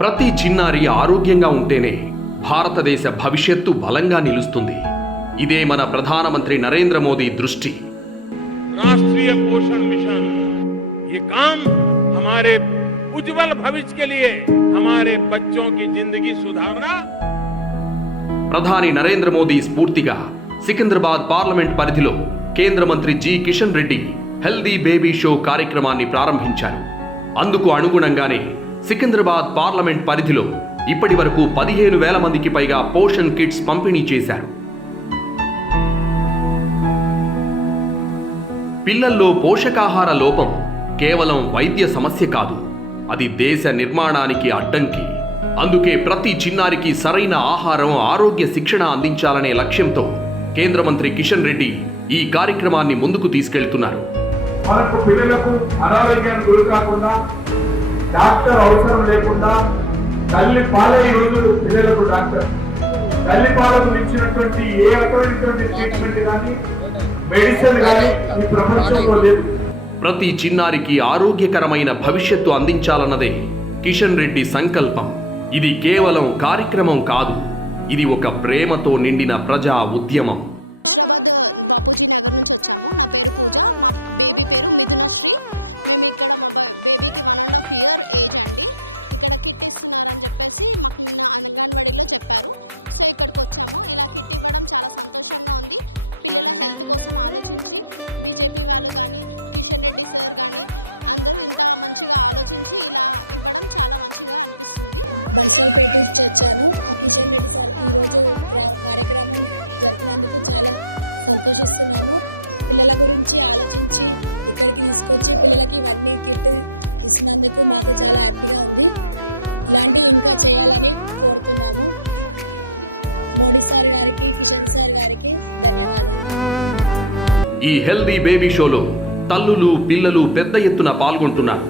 ప్రతి చిన్నారి ఆరోగ్యంగా ఉంటేనే భారతదేశ భవిష్యత్తు బలంగా నిలుస్తుంది. ఇదే మన ప్రధానమంత్రి నరేంద్ర మోదీ దృష్టి. राष्ट्रीय पोषण मिशन ये काम हमारे उज्जवल भविष्य के लिए हमारे बच्चों की जिंदगी सुधारना. ప్రధాని నరేంద్ర మోదీ స్ఫూర్తిగా సికింద్రాబాద్ పార్లమెంట్ పరిధిలో కేంద్ర మంత్రి G Kishan Reddy healthy baby show కార్యక్రమాన్ని ప్రారంభించారు. అందుకు అనుగుణంగానే సికింద్రాబాద్ పార్లమెంట్ పరిధిలో ఇప్పటి వరకు 15,000 మందికి పైగా పోషణ్ కిట్స్ పంపిణీ చేశారు. పిల్లల్లో పోషకాహార లోపం కేవలం వైద్య సమస్య కాదు, అది దేశ నిర్మాణానికి అడ్డంకి. అందుకే ప్రతి చిన్నారికి సరైన ఆహారం, ఆరోగ్య శిక్షణ అందించాలనే లక్ష్యంతో కేంద్ర మంత్రి కిషన్ రెడ్డి ఈ కార్యక్రమాన్ని ముందుకు తీసుకెళ్తున్నారు. మనకు పిల్లలకు అనారోగ్యానికి గురి కాకుండా, డాక్టర్ అవసరం లేకుండా తల్లి పాలే రోజు పిల్లలకు డాక్టర్ తల్లి పాలకు ఇచ్చినటువంటి ఏ రకమైనటువంటి ట్రీట్మెంట్ కానీ మెడిసిన్ కానీ ఈ ప్రపంచంలో లేదు. ప్రతి చిన్నారికి ఆరోగ్యకరమైన భవిష్యత్తు అందించాలన్నదే కిషన్ రెడ్డి సంకల్పం. ఇది కేవలం కార్యక్రమం కాదు, ఇది ఒక ప్రేమతో నిండిన ప్రజా ఉద్యమం. ఈ హెల్దీ బేబీ షోలో తల్లులు, పిల్లలు పెద్ద ఎత్తున పాల్గొంటున్నారు.